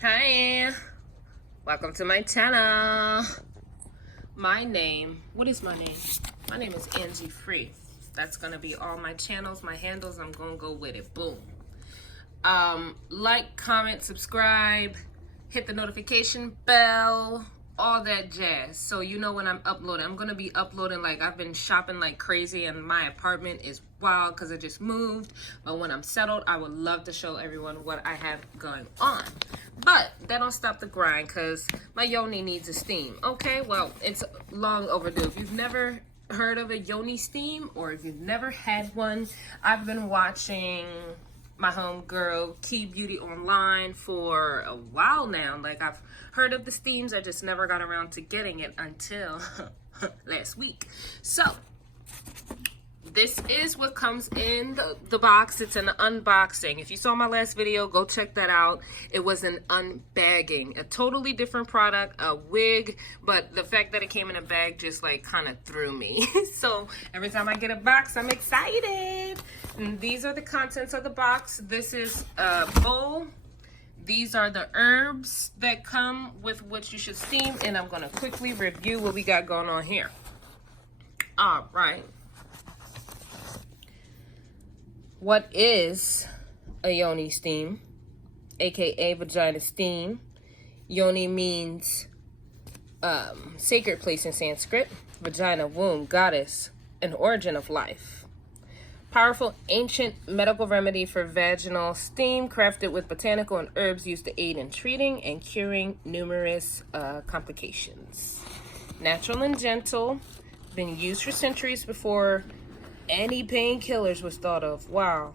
Hi, welcome to my channel. What is my name? My name is Angie Free. That's gonna be all my channels, my handles. I'm gonna go with it. Boom. Like, comment, subscribe, hit the notification bell, all that jazz, so you know when I'm uploading. I'm gonna be uploading, like, I've been shopping like crazy, and my apartment is wild because I just moved. But when I'm settled, I would love to show everyone what I have going on. But that don't stop the grind, because my Yoni needs a steam. Okay, well, it's long overdue. If you've never heard of a Yoni steam, or if you've never had one, I've been watching my homegirl Key Beauty online for a while now. Like, I've heard of the steams, I just never got around to getting it until last week. So this is what comes in the box. It's an unboxing. If you saw my last video, go check that out. It was an unbagging, a totally different product, a wig, but the fact that it came in a bag just like kind of threw me. So every time I get a box, I'm excited. And these are the contents of the box. This is a bowl. These are the herbs that come with what you should steam, and I'm gonna quickly review what we got going on here. All right. What is a Yoni steam, aka vagina steam? Yoni means sacred place in Sanskrit. Vagina, womb, goddess, and origin of life. Powerful ancient medical remedy for vaginal steam, crafted with botanical and herbs used to aid in treating and curing numerous complications. Natural and gentle, been used for centuries before any painkillers was thought of. Wow.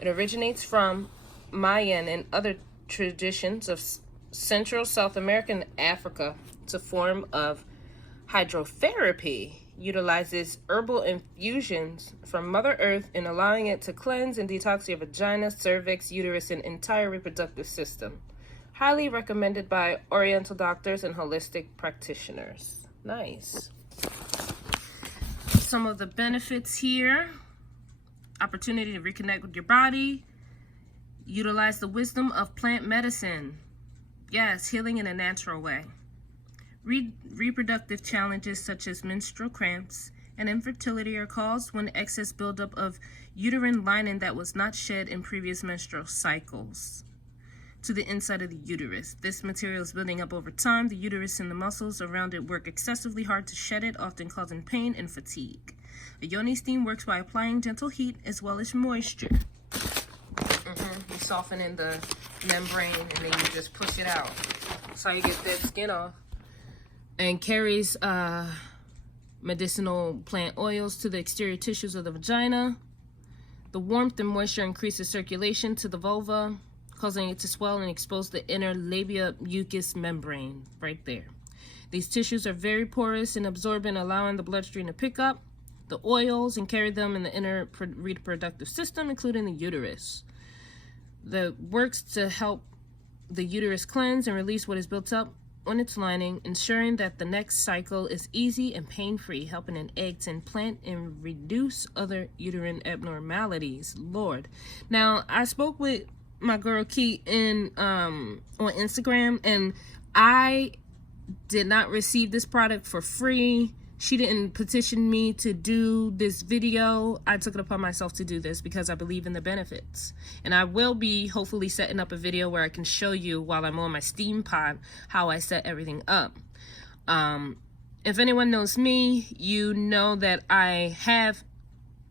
It originates from Mayan and other traditions of Central, South America, and Africa. It's a form of hydrotherapy. Utilizes herbal infusions from Mother Earth in allowing it to cleanse and detox your vagina, cervix, uterus, and entire reproductive system. Highly recommended by Oriental doctors and holistic practitioners. Nice. Some of the benefits here: opportunity to reconnect with your body, utilize the wisdom of plant medicine. Yes, healing in a natural way. Reproductive challenges such as menstrual cramps and infertility are caused when excess buildup of uterine lining that was not shed in previous menstrual cycles to the inside of the uterus. This material is building up over time. The uterus and the muscles around it work excessively hard to shed it, often causing pain and fatigue. A Yoni steam works by applying gentle heat as well as moisture. You soften in the membrane and then you just push it out. That's how you get that skin off. And carries medicinal plant oils to the exterior tissues of the vagina. The warmth and moisture increases circulation to the vulva, causing it to swell and expose the inner labia mucous membrane right there. These tissues are very porous and absorbent, allowing the bloodstream to pick up the oils and carry them in the inner reproductive system, including the uterus. The works to help the uterus cleanse and release what is built up on its lining, ensuring that the next cycle is easy and pain-free, helping an egg to implant and reduce other uterine abnormalities. Lord. Now, I spoke with my girl Key on Instagram, and I did not receive this product for free. She didn't petition me to do this video. I took it upon myself to do this because I believe in the benefits. And I will be hopefully setting up a video where I can show you while I'm on my steam pod how I set everything up. If anyone knows me, you know that I have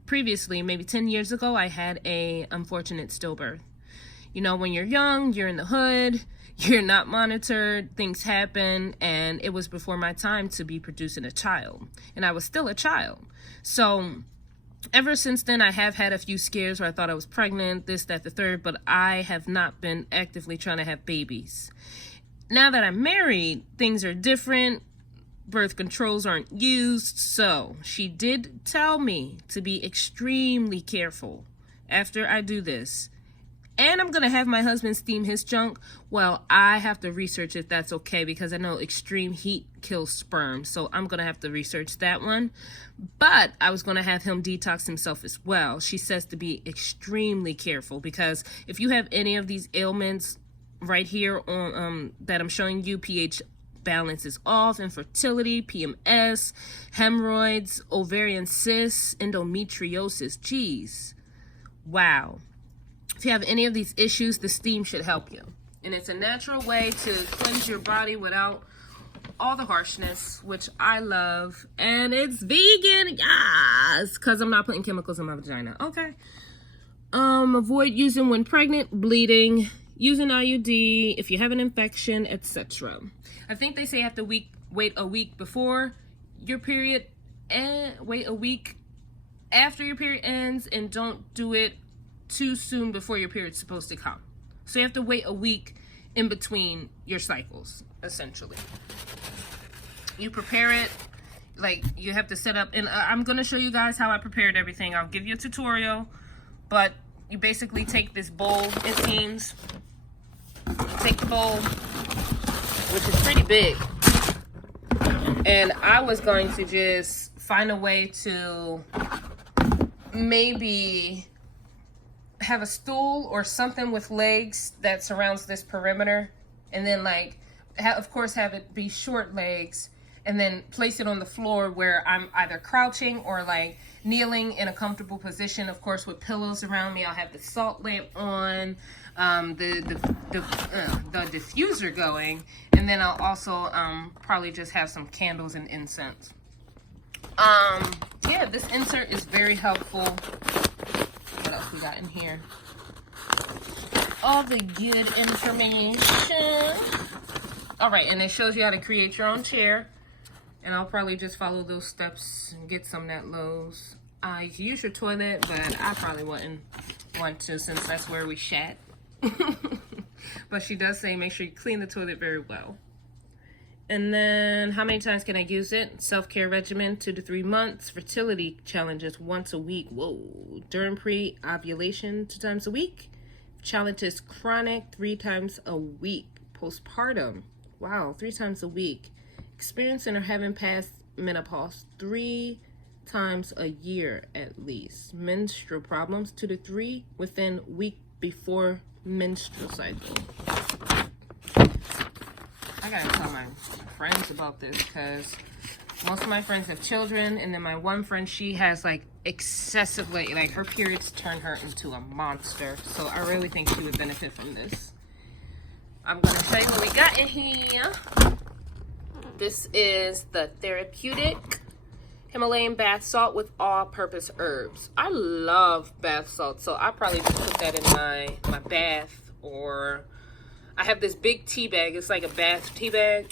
previously, maybe 10 years ago, I had a unfortunate stillbirth. You know, when you're young, you're in the hood, you're not monitored, things happen, and it was before my time to be producing a child. And I was still a child. So ever since then, I have had a few scares where I thought I was pregnant, this, that, the third, but I have not been actively trying to have babies. Now that I'm married, things are different. Birth controls aren't used. So she did tell me to be extremely careful after I do this. And I'm going to have my husband steam his junk. Well, I have to research if that's okay, because I know extreme heat kills sperm. So I'm going to have to research that one. But I was going to have him detox himself as well. She says to be extremely careful, because if you have any of these ailments, right here on that I'm showing you, pH balance is off, infertility, PMS, hemorrhoids, ovarian cysts, endometriosis. Jeez. Wow. If you have any of these issues, the steam should help you. And it's a natural way to cleanse your body without all the harshness, which I love. And it's vegan, yes, because I'm not putting chemicals in my vagina. Okay. Avoid using when pregnant, bleeding, use an IUD if you have an infection, etc. I think they say you have to wait a week before your period and wait a week after your period ends, and don't do it too soon before your period's supposed to come. So you have to wait a week in between your cycles, essentially. You prepare it, like you have to set up, and I'm going to show you guys how I prepared everything. I'll give you a tutorial, but you basically take this bowl, it seems. Take the bowl, which is pretty big. And I was going to just find a way to maybe have a stool or something with legs that surrounds this perimeter, and then like of course have it be short legs, and then place it on the floor where I'm either crouching or like kneeling in a comfortable position, of course with pillows around me. I'll have the salt lamp on, the diffuser going, and then I'll also probably just have some candles and incense. Yeah, this insert is very helpful. What else we got in here? All the good information. All right, and it shows you how to create your own chair. And I'll probably just follow those steps and get some at Lowe's. You can use your toilet, but I probably wouldn't want to, since that's where we shat. But she does say make sure you clean the toilet very well. And then how many times can I use it? Self-care regimen, 2 to 3 months. Fertility challenges, once a week. Whoa. During pre-ovulation, 2 times a week. Challenge is chronic, 3 times a week. Postpartum, wow, 3 times a week. Experiencing or having passed menopause, 3 times a year at least. Menstrual problems, 2 to 3 within week before menstrual cycle. I gotta tell my friends about this, because most of my friends have children, and then my one friend, she has like excessively, like her periods turn her into a monster. So I really think she would benefit from this. I'm gonna show you what we got in here. This is the therapeutic Himalayan bath salt with all-purpose herbs. I love bath salt, so I probably just put that in my bath, or I have this big tea bag. It's like a bath tea bag,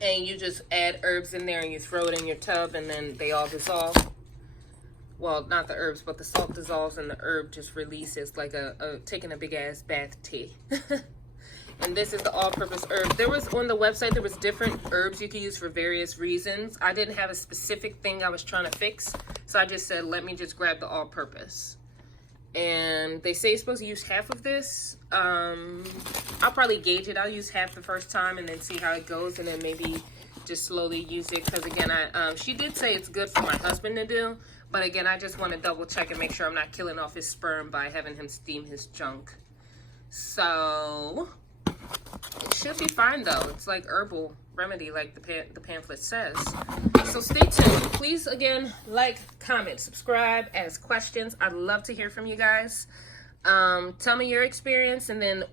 and you just add herbs in there and you throw it in your tub, and then they all dissolve. Well, not the herbs, but the salt dissolves and the herb just releases, like taking a big ass bath tea. And this is the all-purpose herb. There was, on the website, there was different herbs you could use for various reasons. I didn't have a specific thing I was trying to fix, so I just said, let me just grab the all-purpose. And they say you're supposed to use half of this. I'll probably gauge it. I'll use half the first time and then see how it goes, and then maybe just slowly use it. Because again, she did say it's good for my husband to do, but again, I just want to double check and make sure I'm not killing off his sperm by having him steam his junk. So it should be fine though. It's like herbal remedy, like the pamphlet says. So stay tuned. Please, again, like, comment, subscribe, ask questions. I'd love to hear from you guys. Tell me your experience, and then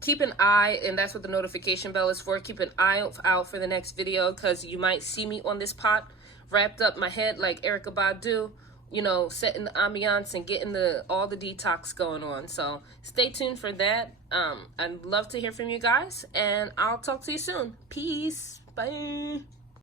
keep an eye, and that's what the notification bell is for. Keep an eye out for the next video, because you might see me on this pot wrapped up my head like Erykah Badu, you know, setting the ambiance and getting all the detox going on. So stay tuned for that. I'd love to hear from you guys, and I'll talk to you soon. Peace. Bye.